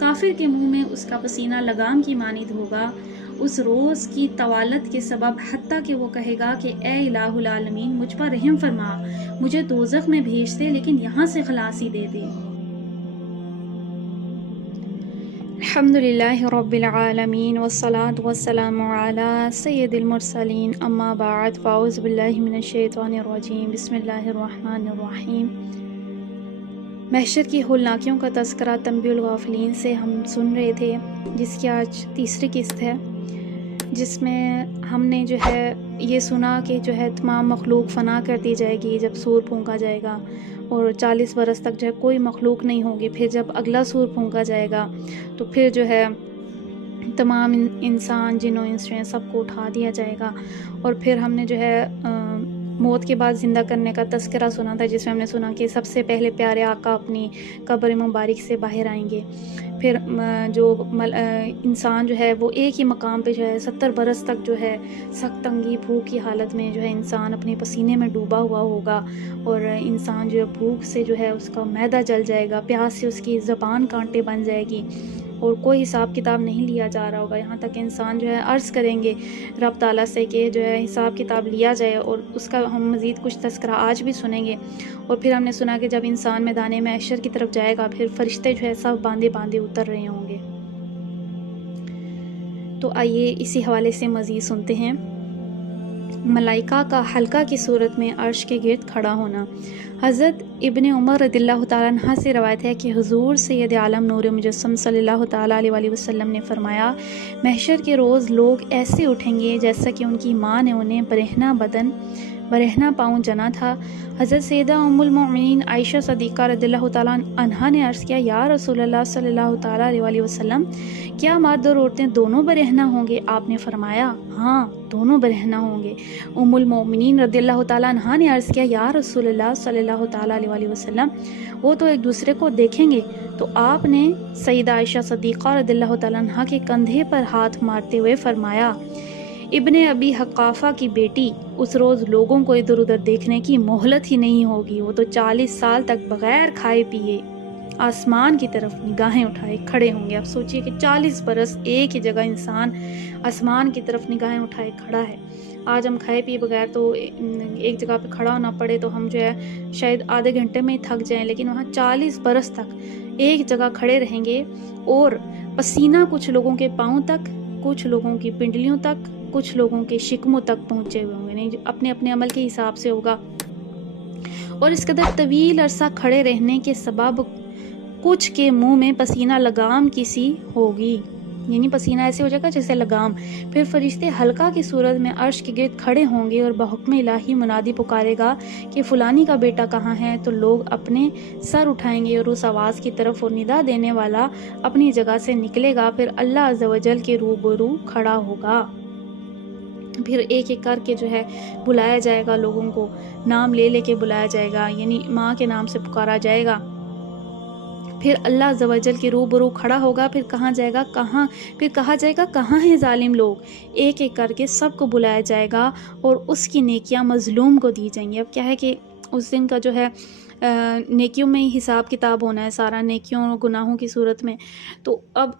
کافر کے منہ میں اس کا پسینہ لگام کی مانند ہوگا اس روز کی طوالت کے سبب، حتیٰ کہ وہ کہے گا کہ اے الہ العالمین مجھ پر رحم فرما، مجھے دوزخ میں بھیج دے لیکن یہاں سے خلاصی دے دے۔ الحمدللہ رب العالمین والصلاة والسلام علی سید المرسلین، اما بعد، فاعوذ باللہ من الشیطان الرجیم، بسم اللہ الرحمن الرحیم۔ محشر کی ہولناکیوں کا تذکرہ تنبیہ الغافلین سے ہم سن رہے تھے، جس کی آج تیسری قسط ہے، جس میں ہم نے جو ہے یہ سنا کہ جو ہے تمام مخلوق فنا کر دی جائے گی جب سور پھونکا جائے گا، اور 40 برس تک جو ہے کوئی مخلوق نہیں ہوگی۔ پھر جب اگلا سور پھونکا جائے گا تو پھر جو ہے تمام انسان، جن و انس سب کو اٹھا دیا جائے گا۔ اور پھر ہم نے جو ہے موت کے بعد زندہ کرنے کا تذکرہ سنا تھا، جس میں ہم نے سنا کہ سب سے پہلے پیارے آقا اپنی قبر مبارک سے باہر آئیں گے۔ پھر جو انسان جو ہے وہ ایک ہی مقام پہ جو ہے 70 برس تک جو ہے سخت تنگی بھوک کی حالت میں جو ہے انسان اپنے پسینے میں ڈوبا ہوا ہوگا، اور انسان جو ہے بھوک سے جو ہے اس کا معدہ جل جائے گا، پیاس سے اس کی زبان کانٹے بن جائے گی، اور کوئی حساب کتاب نہیں لیا جا رہا ہوگا، یہاں تک انسان جو ہے عرض کریں گے رب تعالیٰ سے کہ جو ہے حساب کتاب لیا جائے، اور اس کا ہم مزید کچھ تذکرہ آج بھی سنیں گے۔ اور پھر ہم نے سنا کہ جب انسان میدان محشر کی طرف جائے گا، پھر فرشتے جو ہے سب باندھے باندھے اتر رہے ہوں گے۔ تو آئیے اسی حوالے سے مزید سنتے ہیں۔ ملائکہ کا حلقہ کی صورت میں عرش کے گرد کھڑا ہونا۔ حضرت ابن عمر رضی اللہ تعالیٰ عنہ سے روایت ہے کہ حضور سید عالم نور مجسم صلی اللہ تعالیٰ علیہ وسلم نے فرمایا، محشر کے روز لوگ ایسے اٹھیں گے جیسا کہ ان کی ماں نے انہیں برہنہ پاؤں جنا تھا۔ حضرت سیدہ ام المؤمنین عائشہ صدیقہ رضی اللہ تعالیٰ عنہا نے عرض کیا، یا رسول اللہ صلی اللہ تعالیٰ علیہ وسلم، کیا مرد اور عورتیں دونوں برہنہ ہوں گے؟ آپ نے فرمایا، ہاں، دونوں برہنہ ہوں گے۔ ام المؤمنین رضی اللہ تعالیٰ عنہا نے عرض کیا، یا رسول اللہ صلی اللہ تعالیٰ علیہ وسلم، وہ تو ایک دوسرے کو دیکھیں گے۔ تو آپ نے سیدہ عائشہ صدیقہ رضی اللہ تعالیٰ عنہا کے کندھے پر ہاتھ مارتے ہوئے فرمایا، ابن ابی حقافہ کی بیٹی، اس روز لوگوں کو ادھر ادھر دیکھنے کی مہلت ہی نہیں ہوگی، وہ تو 40 سال تک بغیر کھائے پیے آسمان کی طرف نگاہیں اٹھائے کھڑے ہوں گے۔ اب سوچئے کہ 40 برس ایک ہی جگہ انسان آسمان کی طرف نگاہیں اٹھائے کھڑا ہے۔ آج ہم کھائے پیے بغیر تو ایک جگہ پہ کھڑا ہونا پڑے تو ہم جو ہے شاید آدھے گھنٹے میں ہی تھک جائیں، لیکن وہاں 40 برس تک ایک جگہ کھڑے رہیں گے، اور پسینہ کچھ لوگوں کے پاؤں تک، کچھ لوگوں کی پنڈلیوں تک، کچھ لوگوں کے شکموں تک پہنچے ہوئے ہوں گے، نہیں اپنے اپنے عمل کے حساب سے ہوگا۔ اور اس قدر طویل عرصہ کھڑے رہنے کے سبب کچھ کے منہ میں پسینہ لگام کی سی ہوگی، یعنی پسینہ ایسے ہو جائے گا جیسے لگام۔ پھر فرشتے حلقہ کی صورت میں عرش کے گرد کھڑے ہوں گے، اور بحکم الہی منادی پکارے گا کہ فلانی کا بیٹا کہاں ہے؟ تو لوگ اپنے سر اٹھائیں گے اور اس آواز کی طرف، اور ندا دینے والا اپنی جگہ سے نکلے گا، پھر اللہ عز و جل کے روبرو کھڑا ہوگا۔ پھر ایک ایک کر کے جو ہے بلایا جائے گا، لوگوں کو نام لے لے کے بلایا جائے گا، یعنی ماں کے نام سے پکارا جائے گا۔ پھر اللہ عز و جل کے روبرو کھڑا ہوگا، پھر کہا جائے گا کہاں ہیں ظالم لوگ؟ ایک ایک کر کے سب کو بلایا جائے گا، اور اس کی نیکیاں مظلوم کو دی جائیں گی۔ اب کیا ہے کہ اس دن کا جو ہے نیکیوں میں ہی حساب کتاب ہونا ہے سارا، نیکیوں اور گناہوں کی صورت میں۔ تو اب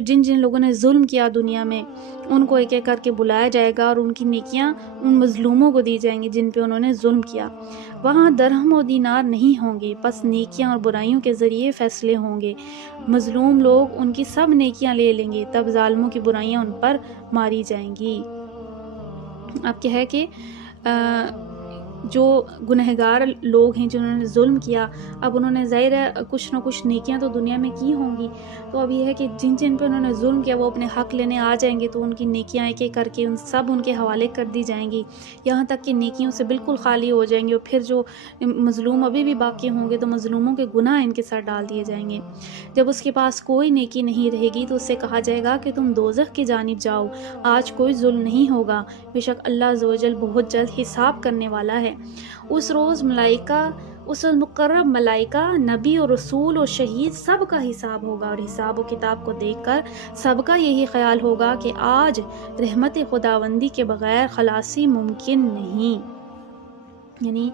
جن لوگوں نے ظلم کیا دنیا میں، ان کو ایک ایک کر کے بلایا جائے گا، اور ان کی نیکیاں ان مظلوموں کو دی جائیں گی جن پہ انہوں نے ظلم کیا۔ وہاں درہم و دینار نہیں ہوں گے، بس نیکیاں اور برائیوں کے ذریعے فیصلے ہوں گے۔ مظلوم لوگ ان کی سب نیکیاں لے لیں گے، تب ظالموں کی برائیاں ان پر ماری جائیں گی۔ اب کیا ہے کہ جو گنہگار لوگ ہیں جنہوں نے ظلم کیا، اب انہوں نے ظاہر ہے کچھ نہ کچھ نیکیاں تو دنیا میں کی ہوں گی، تو اب یہ ہے کہ جن پہ انہوں نے ظلم کیا وہ اپنے حق لینے آ جائیں گے، تو ان کی نیکیاں ایک ایک کر کے ان کے حوالے کر دی جائیں گی، یہاں تک کہ نیکیوں سے بالکل خالی ہو جائیں گے، اور پھر جو مظلوم ابھی بھی باقی ہوں گے تو مظلوموں کے گناہ ان کے ساتھ ڈال دیے جائیں گے۔ جب اس کے پاس کوئی نیکی نہیں رہے گی تو اس سے کہا جائے گا کہ تم دوزخ کی جانب جاؤ، آج کوئی ظلم نہیں ہوگا، بے شک اللہ عز و جل بہت جلد حساب کرنے والا ہے۔ اس روز مقرب ملائکہ، نبی اور رسول اور شہید سب کا حساب ہوگا، اور حساب و کتاب کو دیکھ کر سب کا یہی خیال ہوگا کہ آج رحمت خداوندی کے بغیر خلاصی ممکن نہیں۔ یعنی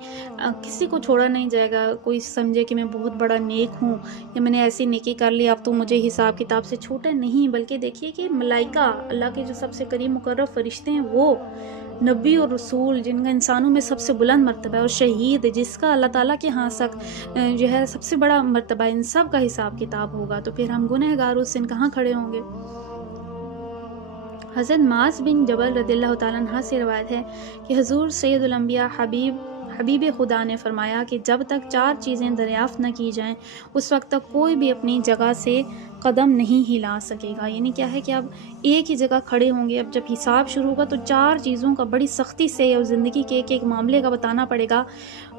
کسی کو چھوڑا نہیں جائے گا. کوئی سمجھے کہ میں بہت بڑا نیک ہوں یا میں نے ایسی نیکی کر لی اب تو مجھے حساب کتاب سے چھوٹا نہیں، بلکہ دیکھیے کہ ملائکہ، اللہ کے جو سب سے قریب مقرب فرشتے ہیں، وہ نبی اور رسول جن کا انسانوں میں سب سے بلند مرتبہ ہے، اور شہید جس کا اللہ تعالیٰ کے ہاں جو ہے سب سے بڑا مرتبہ، ان سب کا حساب کتاب ہوگا، تو پھر ہم گنہگار اس دن کہاں کھڑے ہوں گے. حضرت معاذ بن جبل رضی اللہ تعالیٰ عنہ سے روایت ہے کہ حضور سید الانبیاء حبیب خدا نے فرمایا کہ جب تک 4 چیزیں دریافت نہ کی جائیں اس وقت تک کوئی بھی اپنی جگہ سے قدم نہیں ہلا سکے گا. یعنی کیا ہے کہ اب ایک ہی جگہ کھڑے ہوں گے. اب جب حساب شروع ہوگا تو 4 چیزوں کا بڑی سختی سے اور زندگی کے ایک معاملے کا بتانا پڑے گا.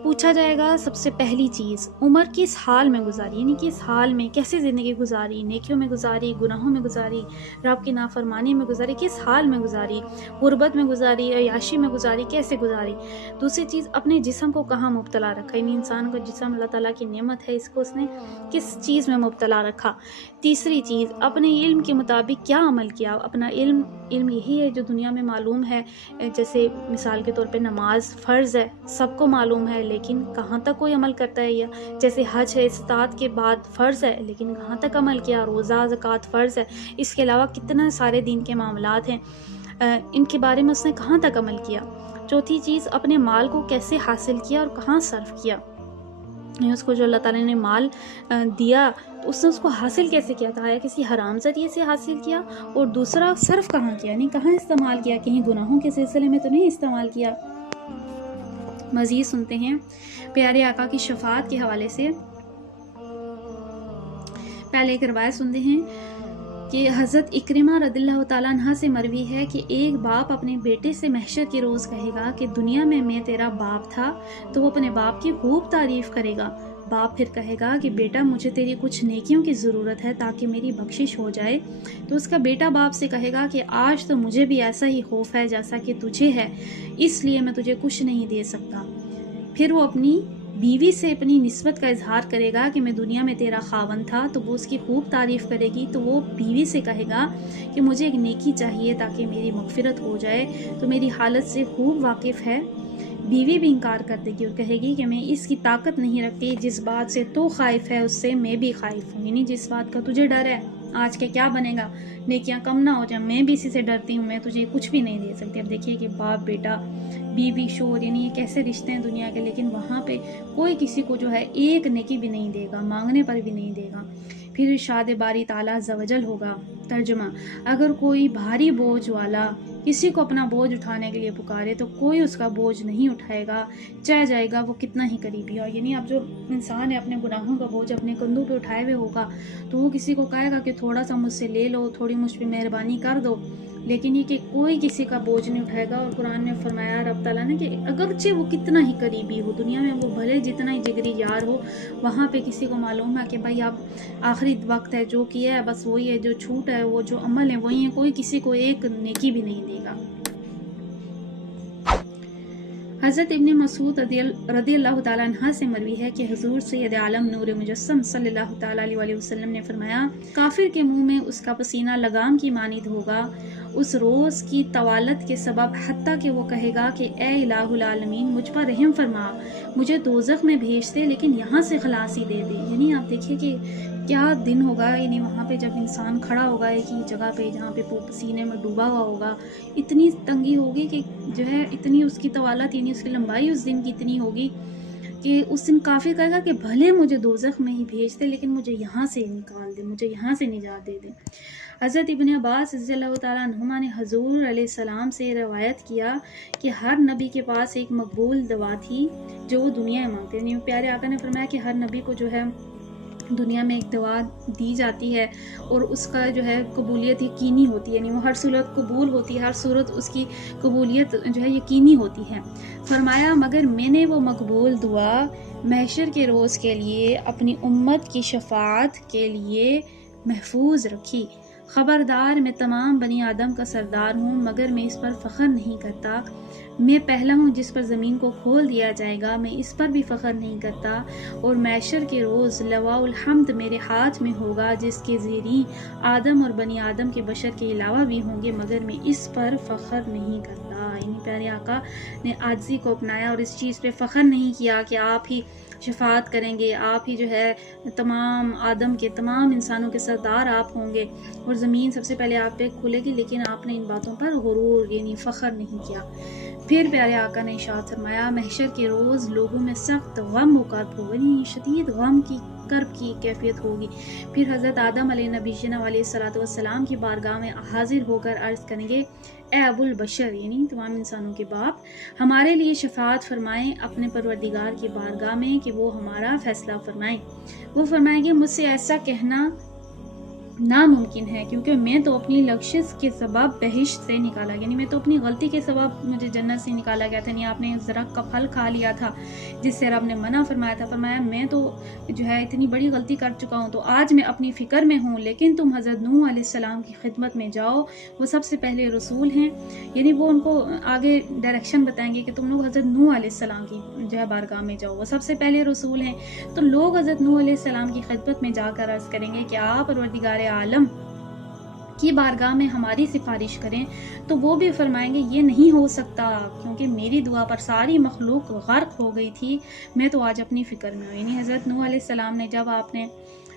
پوچھا جائے گا سب سے پہلی چیز، عمر کس حال میں گزاری، یعنی کس حال میں، کیسے زندگی گزاری، نیکیوں میں گزاری، گناہوں میں گزاری، رب کی نافرمانی میں گزاری، کس حال میں گزاری، غربت میں گزاری، عیاشی میں گزاری، کیسے گزاری. دوسری چیز، اپنے جسم کو کہاں مبتلا رکھا، یعنی انسان کا جسم اللہ تعالیٰ کی نعمت ہے، اس کو اس نے کس چیز میں مبتلا رکھا. تیسری چیز، اپنے علم کے مطابق کیا عمل کیا. اپنا علم یہی ہے جو دنیا میں معلوم ہے، جیسے مثال کے طور پہ نماز فرض ہے، سب کو معلوم ہے، لیکن کہاں تک کوئی عمل کرتا ہے. یا جیسے حج ہے، استطاعت کے بعد فرض ہے، لیکن کہاں تک عمل کیا. روزہ، زکوٰۃ فرض ہے، اس کے علاوہ کتنا سارے دین کے معاملات ہیں، ان کے بارے میں اس نے کہاں تک عمل کیا. چوتھی چیز، اپنے مال کو کیسے حاصل کیا اور کہاں صرف کیا. اس کو جو اللہ تعالیٰ نے مال دیا تو اس نے اس کو حاصل کیسے کیا تھا، یا کسی حرام ذریعے سے حاصل کیا، اور دوسرا صرف کہاں کیا، یعنی کہاں استعمال کیا، کہیں گناہوں کے سلسلے میں تو نہیں استعمال کیا. مزید سنتے ہیں پیارے آقا کی شفاعت کے حوالے سے. پہلے ایک روایت سنتے ہیں کہ حضرت اکرمہ رضی اللہ تعالیٰ عنہ سے مروی ہے کہ ایک باپ اپنے بیٹے سے محشر کے روز کہے گا کہ دنیا میں تیرا باپ تھا، تو وہ اپنے باپ کی خوب تعریف کرے گا. باپ پھر کہے گا کہ بیٹا مجھے تیری کچھ نیکیوں کی ضرورت ہے تاکہ میری بخشش ہو جائے. تو اس کا بیٹا باپ سے کہے گا کہ آج تو مجھے بھی ایسا ہی خوف ہے جیسا کہ تجھے ہے، اس لیے میں تجھے کچھ نہیں دے سکتا. پھر وہ اپنی بیوی سے اپنی نسبت کا اظہار کرے گا کہ میں دنیا میں تیرا خاوند تھا، تو وہ اس کی خوب تعریف کرے گی. تو وہ بیوی سے کہے گا کہ مجھے ایک نیکی چاہیے تاکہ میری مغفرت ہو جائے، تو میری حالت سے خوب واقف ہے. بیوی بھی انکار کر دے گی اور کہے گی کہ میں اس کی طاقت نہیں رکھتی، جس بات سے تو خائف ہے اس سے میں بھی خائف ہوں، یعنی جس بات کا تجھے ڈر ہے آج کے کیا بنے گا، نیکیاں کم نہ ہو جائیں، میں بھی اسی سے ڈرتی ہوں، میں تجھے کچھ بھی نہیں دے سکتی. اب دیکھیے کہ باپ بیٹا، بیوی شوہر، یعنی یہ کیسے رشتے ہیں دنیا کے، لیکن وہاں پہ کوئی کسی کو جو ہے ایک نیکی بھی نہیں دے گا، مانگنے پر بھی نہیں دے گا. پھر ارشاد باری تعالیٰ عز و جل ہوگا. ترجمہ، اگر کوئی بھاری بوجھ والا کسی کو اپنا بوجھ اٹھانے کے لیے پکارے تو کوئی اس کا بوجھ نہیں اٹھائے گا، چاہے جائے گا وہ کتنا ہی قریبی ہو. یعنی اب جو انسان ہے اپنے گناہوں کا بوجھ اپنے کندھوں پہ اٹھائے ہوئے ہوگا تو وہ کسی کو کہے گا کہ تھوڑا سا مجھ سے لے لو، تھوڑی مجھ پہ مہربانی کر دو، لیکن یہ کہ کوئی کسی کا بوجھ نہیں اٹھائے گا. اور قرآن نے فرمایا رب تعالیٰ نے کہ اگرچہ وہ کتنا ہی قریبی ہو، دنیا میں وہ بھلے جتنا ہی جگری یار ہو، وہاں پہ کسی کو معلوم ہے کہ بھائی اب آخری وقت ہے، جو کیا ہے بس وہی ہے، جو چھوٹ ہے وہ جو عمل ہے وہی ہے، کوئی کسی کو ایک نیکی بھی نہیں دے گا. حضرت ابن مسعود رضی اللہ تعالیٰ عنہ سے مروی ہے کہ حضور سید عالم نور مجسم صلی اللہ تعالیٰ علیہ وسلم نے فرمایا، کافر کے منہ میں اس کا پسینہ لگام کی مانند ہوگا اس روز کی طوالت کے سبب، حتیٰ کہ وہ کہے گا کہ اے الہ العالمین مجھ پر رحم فرما، مجھے دوزخ میں بھیج دے لیکن یہاں سے خلاصی دے دے. یعنی آپ دیکھیے کہ کیا دن ہوگا، یعنی وہاں پہ جب انسان کھڑا ہوگا ایک ہی جگہ پہ جہاں پہ پسینے میں ڈوبا ہوا ہوگا، اتنی تنگی ہوگی کہ جو ہے اتنی اس کی طوالت، یعنی اس کی لمبائی اس دن کی اتنی ہوگی کہ اس دن کافر کہے گا کہ بھلے مجھے دوزخ میں ہی بھیج دے لیکن مجھے یہاں سے نکال دے، مجھے یہاں سے نجات دے دے. حضرت ابن عباس رضی اللہ تعالیٰ عنہما نے حضور علیہ السلام سے روایت کیا کہ ہر نبی کے پاس ایک مقبول دوا تھی جو وہ دنیا میں مانگتے. یعنی پیارے آقا نے فرمایا کہ ہر نبی کو جو ہے دنیا میں ایک دوا دی جاتی ہے اور اس کا جو ہے قبولیت یقینی ہوتی ہے، یعنی وہ ہر صورت قبول ہوتی ہے، ہر صورت اس کی قبولیت جو ہے یقینی ہوتی ہے. فرمایا مگر میں نے وہ مقبول دعا محشر کے روز کے لیے اپنی امت کی شفاعت کے لیے محفوظ رکھی. خبردار میں تمام بنی آدم کا سردار ہوں مگر میں اس پر فخر نہیں کرتا، میں پہلا ہوں جس پر زمین کو کھول دیا جائے گا، میں اس پر بھی فخر نہیں کرتا، اور محشر کے روز لواء الحمد میرے ہاتھ میں ہوگا جس کے زیریں آدم اور بنی آدم کے بشر کے علاوہ بھی ہوں گے مگر میں اس پر فخر نہیں کرتا۔ یعنی پیارے آقا نے عاجزی کو اپنایا اور اس چیز پہ فخر نہیں کیا کہ آپ ہی شفاعت کریں گے، آپ ہی جو ہے تمام آدم کے تمام انسانوں کے سردار آپ ہوں گے اور زمین سب سے پہلے آپ پہ کھلے گی، لیکن آپ نے ان باتوں پر غرور یعنی فخر نہیں کیا۔ پھر پیارے آقا نے ارشاد فرمایا محشر کے روز لوگوں میں سخت غم و کرب ہوگا، یعنی شدید غم کی کرب کی کیفیت ہوگی۔ پھر حضرت آدم علیہ نبی جنا علیہ الصلوۃ والسلام کی بارگاہ میں حاضر ہو کر عرض کریں گے اے ابو البشر یعنی تمام انسانوں کے باپ، ہمارے لیے شفاعت فرمائیں اپنے پروردگار کی بارگاہ میں کہ وہ ہمارا فیصلہ فرمائیں۔ وہ فرمائیں گے مجھ سے ایسا کہنا ناممکن ہے کیونکہ میں تو اپنی لغزش کے سبب بہشت سے نکالا، یعنی میں تو اپنی غلطی کے سبب مجھے جنت سے نکالا گیا تھا، یعنی آپ نے درخت کا پھل کھا لیا تھا جس سے رب نے منع فرمایا تھا۔ فرمایا میں تو جو ہے اتنی بڑی غلطی کر چکا ہوں تو آج میں اپنی فکر میں ہوں، لیکن تم حضرت نوح علیہ السلام کی خدمت میں جاؤ، وہ سب سے پہلے رسول ہیں، یعنی وہ ان کو آگے ڈائریکشن بتائیں گے کہ تم لوگ حضرت نوح علیہ السلام کی جو ہے بارگاہ میں جاؤ، وہ سب سے پہلے رسول ہیں۔ تو لوگ حضرت نوح علیہ السلام کی خدمت میں جا کر عرض کریں گے کہ آپ پروردگار عالم کی بارگاہ میں ہماری سفارش کریں، تو وہ بھی فرمائیں گے یہ نہیں ہو سکتا کیونکہ میری دعا پر ساری مخلوق غرق ہو گئی تھی، میں تو آج اپنی فکر میں ہوں۔ یعنی حضرت نوح علیہ السلام نے جب آپ نے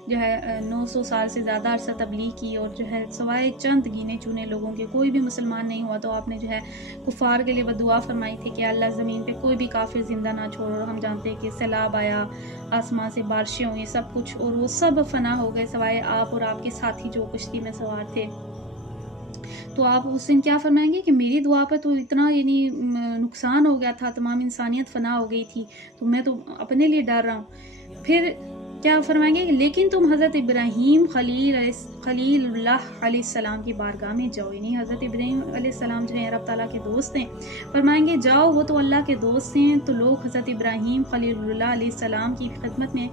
جو ہے 900 سال سے زیادہ عرصہ تبلیغ کی اور جو ہے سوائے چند گینے چونے لوگوں کے کوئی بھی مسلمان نہیں ہوا، تو آپ نے جو ہے کفار کے لیے دعا فرمائی تھی کہ اللہ زمین پہ کوئی بھی کافر زندہ نہ چھوڑ، اور ہم جانتے ہیں کہ سیلاب آیا، آسمان سے بارشیں ہوئی، سب کچھ، اور وہ سب فنا ہو گئے سوائے آپ اور آپ کے ساتھی جو کشتی میں سوار تھے۔ تو آپ اس دن کیا فرمائیں گے کہ میری دعا پہ تو اتنا یعنی نقصان ہو گیا تھا، تمام انسانیت فنا ہو گئی تھی، تو میں تو اپنے لیے ڈر رہا ہوں۔ پھر کیا فرمائیں گے لیکن تم حضرت ابراہیم خلیل اللہ علیہ السلام کی بارگاہ میں جاؤ، یعنی حضرت ابراہیم علیہ السلام جو ہیں رب تعالیٰ کے دوست ہیں، فرمائیں گے جاؤ وہ تو اللہ کے دوست ہیں۔ تو لوگ حضرت ابراہیم خلیل اللہ علیہ السلام کی خدمت میں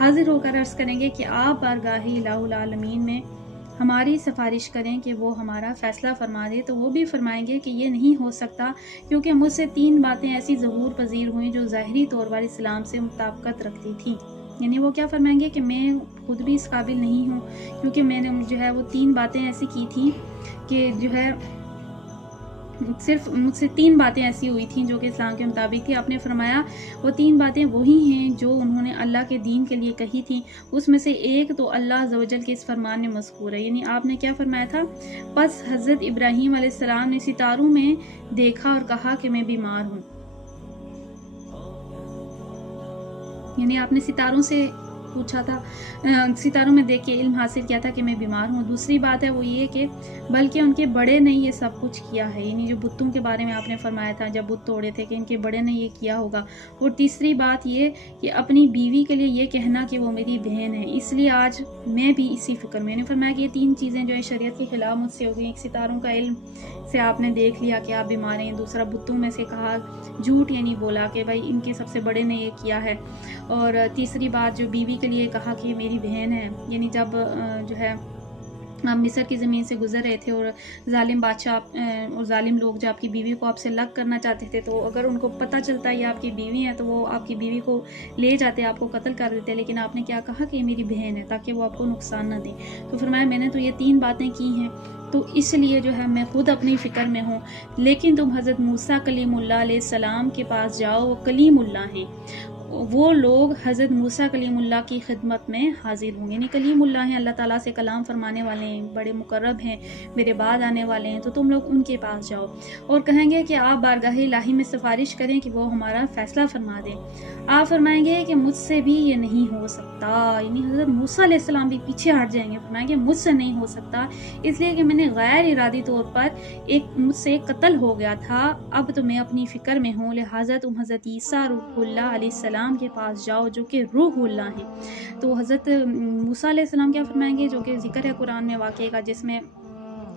حاضر ہو کر عرض کریں گے کہ آپ بارگاہ الہ العالمین میں ہماری سفارش کریں کہ وہ ہمارا فیصلہ فرما دے۔ تو وہ بھی فرمائیں گے کہ یہ نہیں ہو سکتا کیونکہ مجھ سے 3 باتیں ایسی ظہور پذیر ہوئیں جو ظاہری طور پر اسلام سے مطابقت رکھتی تھیں، یعنی وہ کیا فرمائیں گے کہ میں خود بھی اس قابل نہیں ہوں کیونکہ میں نے جو ہے وہ 3 باتیں ایسی کی تھیں کہ جو ہے صرف مجھ سے 3 باتیں ایسی ہوئی تھیں جو کہ اسلام کے مطابق تھی۔ آپ نے فرمایا وہ 3 باتیں وہی ہیں جو انہوں نے اللہ کے دین کے لیے کہی تھیں، اس میں سے ایک تو اللہ عز و جل کے اس فرمان میں مذکور ہے، یعنی آپ نے کیا فرمایا تھا، پس حضرت ابراہیم علیہ السلام نے ستاروں میں دیکھا اور کہا کہ میں بیمار ہوں، یعنی آپ نے ستاروں سے پوچھا تھا، ستاروں میں دیکھ کے علم حاصل کیا تھا کہ میں بیمار ہوں۔ دوسری بات ہے وہ یہ کہ بلکہ ان کے بڑے نے یہ سب کچھ کیا ہے، یعنی جو بتوں کے بارے میں آپ نے فرمایا تھا جب بت توڑے تھے کہ ان کے بڑے نے یہ کیا ہوگا۔ اور تیسری بات یہ کہ اپنی بیوی کے لیے یہ کہنا کہ وہ میری بہن ہے، اس لیے آج میں بھی اسی فکر میں نے فرمایا کہ یہ 3 چیزیں جو ہے شریعت کے خلاف مجھ سے ہو گئی۔ ایک ستاروں کا علم سے آپ نے دیکھ لیا کہ آپ بیمار ہیں، دوسرا بتوں میں سے کہا جھوٹ یعنی بولا کہ بھائی ان کے سب سے بڑے نے یہ کیا ہے، اور تیسری بات جو بیوی کے لیے کہا کہ میری بہن ہے، یعنی جب جو ہے آپ مصر کی زمین سے گزر رہے تھے اور ظالم بادشاہ اور ظالم لوگ جو آپ کی بیوی کو آپ سے الگ کرنا چاہتے تھے، تو اگر ان کو پتہ چلتا ہے یہ آپ کی بیوی ہے تو وہ آپ کی بیوی کو لے جاتے، آپ کو قتل کر دیتے، لیکن آپ نے کیا کہا کہ یہ میری بہن ہے تاکہ وہ آپ کو نقصان نہ دے۔ تو فرمایا میں نے تو یہ 3 باتیں کی ہیں تو اس لیے جو ہے میں خود اپنی فکر میں ہوں، لیکن تم حضرت موسیٰ کلیم اللہ علیہ السلام کے پاس جاؤ، وہ کلیم اللہ ہیں، وہ لوگ حضرت موسیٰ کلیم اللہ کی خدمت میں حاضر ہوں گے، یعنی کلیم اللہ ہیں، اللہ تعالیٰ سے کلام فرمانے والے ہیں، بڑے مقرب ہیں، میرے بعد آنے والے ہیں، تو تم لوگ ان کے پاس جاؤ اور کہیں گے کہ آپ بارگاہ الہی میں سفارش کریں کہ وہ ہمارا فیصلہ فرما دیں۔ آپ فرمائیں گے کہ مجھ سے بھی یہ نہیں ہو سکتا، یعنی حضرت موسیٰ علیہ السلام بھی پیچھے ہٹ جائیں گے، فرمائیں گے مجھ سے نہیں ہو سکتا اس لیے کہ میں نے غیر ارادی طور پر مجھ سے قتل ہو گیا تھا، اب تو میں اپنی فکر میں ہوں، لہٰذا تم حضرت عیسیٰ روح اللہ علیہ السلام کے پاس جاؤ جو کہ روح اللہ ہیں۔ تو حضرت موسیٰ علیہ السلام کیا فرمائیں گے، جو کہ ذکر ہے قرآن میں واقعے کا جس میں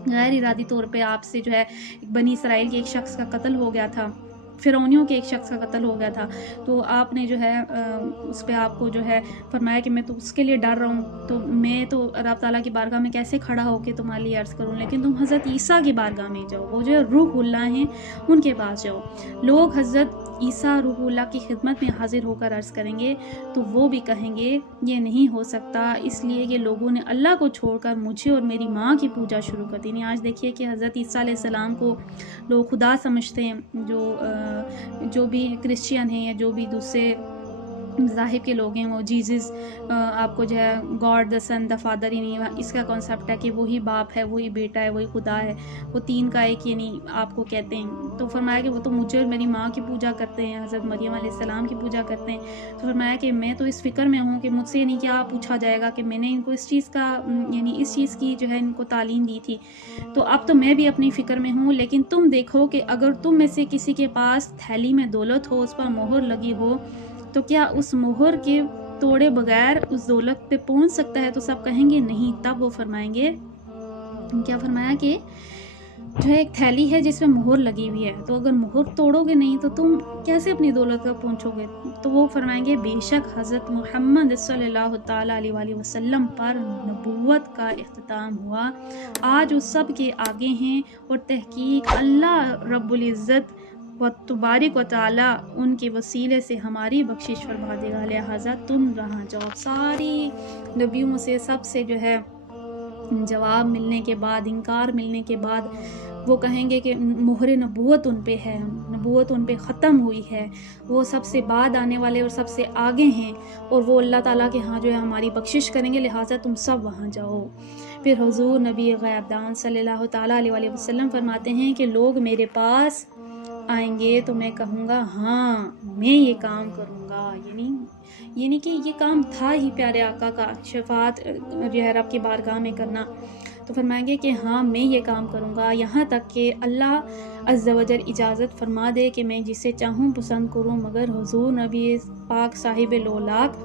غیر ارادی طور پہ آپ سے جو ہے بنی اسرائیل کے ایک شخص کا قتل ہو گیا تھا، فرعونیوں کے ایک شخص کا قتل ہو گیا تھا، تو آپ نے جو ہے اس پہ آپ کو جو ہے فرمایا کہ میں تو اس کے لیے ڈر رہا ہوں، تو میں تو رب تعالیٰ کی بارگاہ میں کیسے کھڑا ہو کے تمہارے لیے عرض کروں، لیکن تم حضرت عیسیٰ کی بارگاہ میں جاؤ، وہ جو ہے روح اللہ ہیں، ان کے پاس جاؤ۔ لوگ حضرت عیسیٰ روح اللہ کی خدمت میں حاضر ہو کر عرض کریں گے تو وہ بھی کہیں گے یہ نہیں ہو سکتا، اس لیے کہ لوگوں نے اللہ کو چھوڑ کر مجھے اور میری ماں کی پوجا شروع کر دی۔ آج دیکھیے کہ حضرت عیسیٰ علیہ السلام کو لوگ خدا سمجھتے ہیں، جو بھی کرسچین ہیں یا جو بھی دوسرے مذاہب کے لوگ ہیں، وہ جیزس آپ کو جو ہے God the sun the father, ہی نہیں، اس کا کانسیپٹ ہے کہ وہی باپ ہے، وہی بیٹا ہے، وہی خدا ہے، وہ تین کا ایک، یعنی آپ کو کہتے ہیں۔ تو فرمایا کہ وہ تو مجھے اور میری ماں کی پوجا کرتے ہیں، حضرت مریم علیہ السلام کی پوجا کرتے ہیں۔ تو فرمایا کہ میں تو اس فکر میں ہوں کہ مجھ سے نہیں کیا پوچھا جائے گا کہ میں نے ان کو اس چیز کا، یعنی اس چیز کی جو ہے ان کو تعلیم دی تھی، تو اب تو میں بھی اپنی فکر میں ہوں، لیکن تم دیکھو کہ اگر تم میں سے کسی کے پاس تھیلی میں دولت ہو، اس پر مہر لگی ہو، تو کیا اس مہر کے توڑے بغیر اس دولت پہ پہنچ سکتا ہے؟ تو سب کہیں گے نہیں۔ تب وہ فرمائیں گے، کیا فرمایا کہ جو ہے ایک تھیلی ہے جس میں مہر لگی ہوئی ہے، تو اگر مہر توڑو گے نہیں تو تم کیسے اپنی دولت تک پہنچو گے؟ تو وہ فرمائیں گے بے شک حضرت محمد صلی اللہ تعالیٰ علیہ وسلم پر نبوت کا اختتام ہوا، آج وہ سب کے آگے ہیں، اور تحقیق اللہ رب العزت و تبارک و تعالیٰ ان کے وسیلے سے ہماری بخشش فرما دے گا، لہٰذا تم رہاں جاؤ۔ ساری نبیوں سے سب سے جو ہے جواب ملنے کے بعد، انکار ملنے کے بعد، وہ کہیں گے کہ مہر نبوت ان پہ ہے، نبوت ان پہ ختم ہوئی ہے، وہ سب سے بعد آنے والے اور سب سے آگے ہیں، اور وہ اللہ تعالیٰ کے ہاں جو ہے ہماری بخشش کریں گے، لہٰذا تم سب وہاں جاؤ۔ پھر حضور نبی غیب دان صلی اللہ تعالیٰ علیہ وسلم فرماتے ہیں کہ لوگ میرے پاس آئیں گے تو میں کہوں گا ہاں میں یہ کام کروں گا، یعنی کہ یہ کام تھا ہی پیارے آقا کا، شفاعت جو ہے رب کی بارگاہ میں کرنا۔ تو فرمائیں گے کہ ہاں میں یہ کام کروں گا، یہاں تک کہ اللہ عز و جل اجازت فرما دے کہ میں جسے چاہوں پسند کروں، مگر حضور نبی پاک صاحب لولاک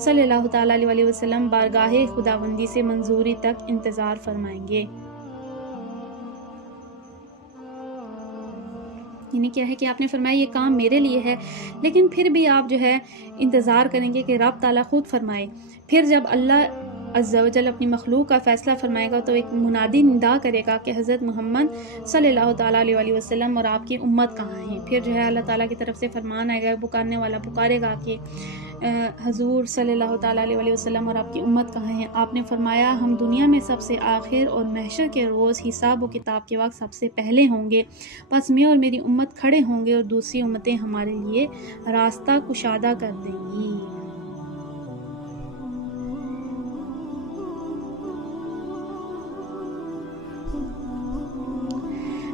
صلی اللہ تعالیٰ علیہ وسلم بارگاہ خداوندی سے منظوری تک انتظار فرمائیں گے۔ یعنی کیا ہے کہ آپ نے فرمایا یہ کام میرے لیے ہے، لیکن پھر بھی آپ جو ہے انتظار کریں گے کہ رب تعالیٰ خود فرمائے۔ پھر جب اللہ عز و جل اپنی مخلوق کا فیصلہ فرمائے گا تو ایک منادی ندا کرے گا کہ حضرت محمد صلی اللہ تعالیٰ علیہ وسلم اور آپ کی امت کہاں ہیں؟ پھر جو ہے اللہ تعالیٰ کی طرف سے فرمان آئے گا، پکارنے والا پکارے گا کہ حضور صلی اللہ تعالیٰ علیہ وسلم اور آپ کی امت کہاں ہیں؟ آپ نے فرمایا ہم دنیا میں سب سے آخر اور محشر کے روز حساب و کتاب کے وقت سب سے پہلے ہوں گے، پس میں اور میری امت کھڑے ہوں گے اور دوسری امتیں ہمارے لیے راستہ کشادہ کر دیں گی۔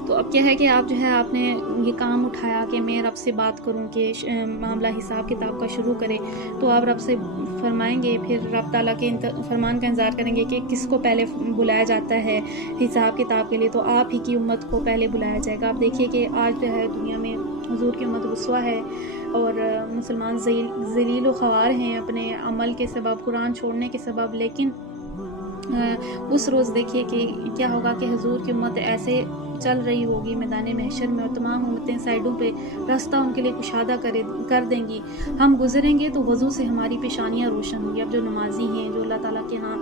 تو اب کیا ہے کہ آپ جو ہے آپ نے یہ کام اٹھایا کہ میں رب سے بات کروں کہ معاملہ حساب کتاب کا شروع کرے، تو آپ رب سے فرمائیں گے، پھر رب تعالیٰ کے فرمان کا انتظار کریں گے کہ کس کو پہلے بلایا جاتا ہے حساب کتاب کے لیے، تو آپ ہی کی امت کو پہلے بلایا جائے گا۔ آپ دیکھیے کہ آج جو ہے دنیا میں حضور کی امت رسوا ہے، اور مسلمان ذلیل و خوار ہیں اپنے عمل کے سبب، قرآن چھوڑنے کے سبب، لیکن اس روز دیکھیے کہ کیا ہوگا کہ حضور کی امت ایسے چل رہی ہوگی میدان محشر میں، اور تمام امتیں سائڈوں پہ راستہ ان کے لیے کشادہ کر دیں گی۔ ہم گزریں گے تو وضو سے ہماری پیشانیاں روشن ہوں گی۔ اب جو نمازی ہیں، جو اللہ تعالیٰ کے ہاں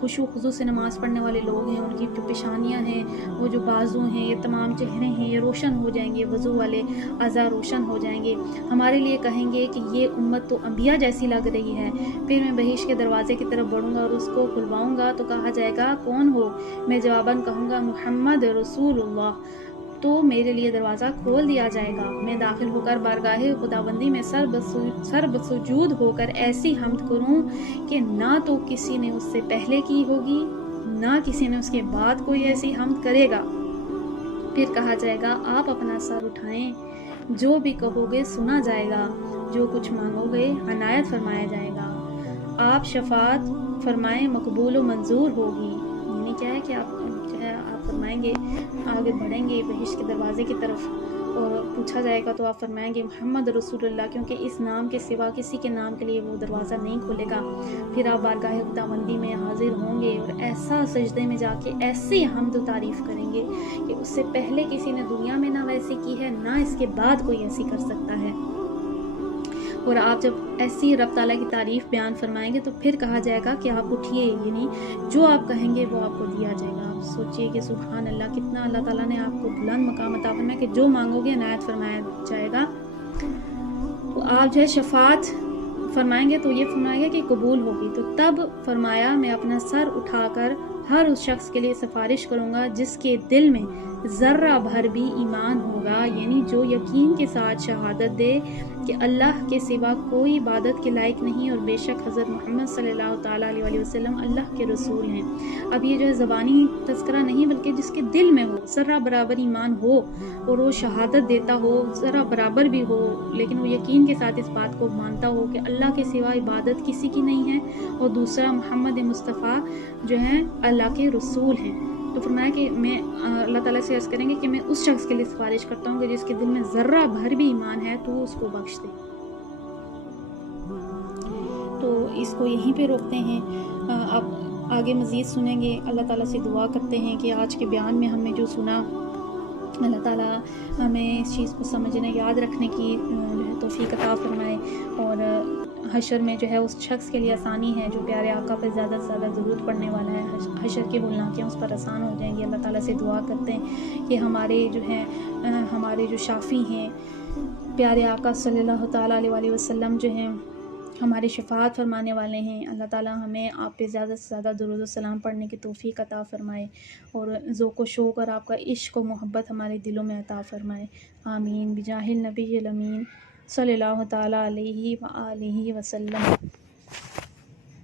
خشوع خضوع سے نماز پڑھنے والے لوگ ہیں، ان کی جو پیشانیاں ہیں، وہ جو بازو ہیں، یہ تمام چہرے ہیں، یہ روشن ہو جائیں گے، وضو والے اعضاء روشن ہو جائیں گے۔ ہمارے لیے کہیں گے کہ یہ امت تو انبیاء جیسی لگ رہی ہے۔ پھر میں بہشت کے دروازے کی طرف بڑھوں گا اور اس کو کھلواؤں گا، تو کہا جائے گا کون ہو؟ میں جواباً کہوں گا محمد رسول اللہ، تو میرے لیے دروازہ کھول دیا جائے گا۔ میں داخل ہو کر بارگاہ خداوندی میں سر بسجود ہو کر ایسی حمد کروں کہ نہ تو کسی نے اس سے پہلے کی ہوگی، نہ کسی نے اس کے بعد کوئی ایسی حمد کرے گا۔ پھر کہا جائے گا آپ اپنا سر اٹھائیں، جو بھی کہو گے سنا جائے گا، جو کچھ مانگو گے عنایت فرمایا جائے گا، آپ شفاعت فرمائیں مقبول و منظور ہوگی۔ یعنی کیا ہے کہ آپ جو ہے ہے آپ فرمائیں گے آگے بڑھیں گے بہشت کے دروازے کی طرف، اور پوچھا جائے گا تو آپ فرمائیں گے محمد رسول اللہ، کیونکہ اس نام کے سوا کسی کے نام کے لیے وہ دروازہ نہیں کھلے گا۔ پھر آپ بارگاہ خداوندی میں حاضر ہوں گے اور ایسا سجدے میں جا کے ایسی حمد و تعریف کریں گے کہ اس سے پہلے کسی نے دنیا میں نہ ویسی کی ہے، نہ اس کے بعد کوئی ایسی کر سکتا ہے۔ اور آپ جب ایسی رب تعالیٰ کی تعریف بیان فرمائیں گے تو پھر کہا جائے گا کہ آپ اٹھیے، یعنی جو آپ کہیں گے وہ آپ کو دیا جائے گا۔ آپ سوچئے کہ سبحان اللہ، کتنا اللہ تعالیٰ نے آپ کو بلند مقام عطا فرمایا کہ جو مانگو گے عنایت فرمایا جائے گا۔ تو آپ جو ہے شفاعت فرمائیں گے تو یہ فرمائے گا کہ قبول ہوگی۔ تو تب فرمایا میں اپنا سر اٹھا کر ہر اس شخص کے لیے سفارش کروں گا جس کے دل میں ذرہ بھر بھی ایمان ہوگا، یعنی جو یقین کے ساتھ شہادت دے کہ اللہ کے سوا کوئی عبادت کے لائق نہیں اور بے شک حضرت محمد صلی اللہ تعالیٰ علیہ وسلم اللہ کے رسول ہیں۔ اب یہ جو ہے زبانی تذکرہ نہیں، بلکہ جس کے دل میں ہو، ذرہ برابر ایمان ہو اور وہ شہادت دیتا ہو، ذرہ برابر بھی ہو لیکن وہ یقین کے ساتھ اس بات کو مانتا ہو کہ اللہ کے سوا عبادت کسی کی نہیں ہے، اور دوسرا محمد مصطفیٰ جو ہیں اللہ کے رسول ہیں۔ تو فرمایا کہ میں اللہ تعالیٰ سے عرض کریں گے کہ میں اس شخص کے لیے سفارش کرتا ہوں کہ جس کے دل میں ذرہ بھر بھی ایمان ہے تو اس کو بخش دے۔ تو اس کو یہیں پہ روکتے ہیں، اب آگے مزید سنیں گے۔ اللہ تعالیٰ سے دعا کرتے ہیں کہ آج کے بیان میں ہم نے جو سنا، اللہ تعالیٰ ہمیں اس چیز کو سمجھنے یاد رکھنے کی جو ہے توفیق عطا فرمائے، اور حشر میں جو ہے اس شخص کے لیے آسانی ہے جو پیارے آقا پہ زیادہ سے زیادہ ضرورت پڑنے والا ہے، حشر کی ہولناکیاں اس پر آسان ہو جائیں گی۔ اللہ تعالیٰ سے دعا کرتے ہیں کہ ہمارے جو ہیں ہمارے جو شافی ہیں پیارے آقا صلی اللہ تعالیٰ علیہ وسلم جو ہیں ہماری شفاعت فرمانے والے ہیں، اللہ تعالیٰ ہمیں آپ پہ زیادہ سے زیادہ درود و سلام پڑھنے کی توفیق عطا فرمائے، اور ذوق و شوق اور آپ کا عشق و محبت ہمارے دلوں میں عطا فرمائے۔ آمین بجاہ النبی الامین صلی اللہ تعالیٰ علیہ وآلہ وسلم۔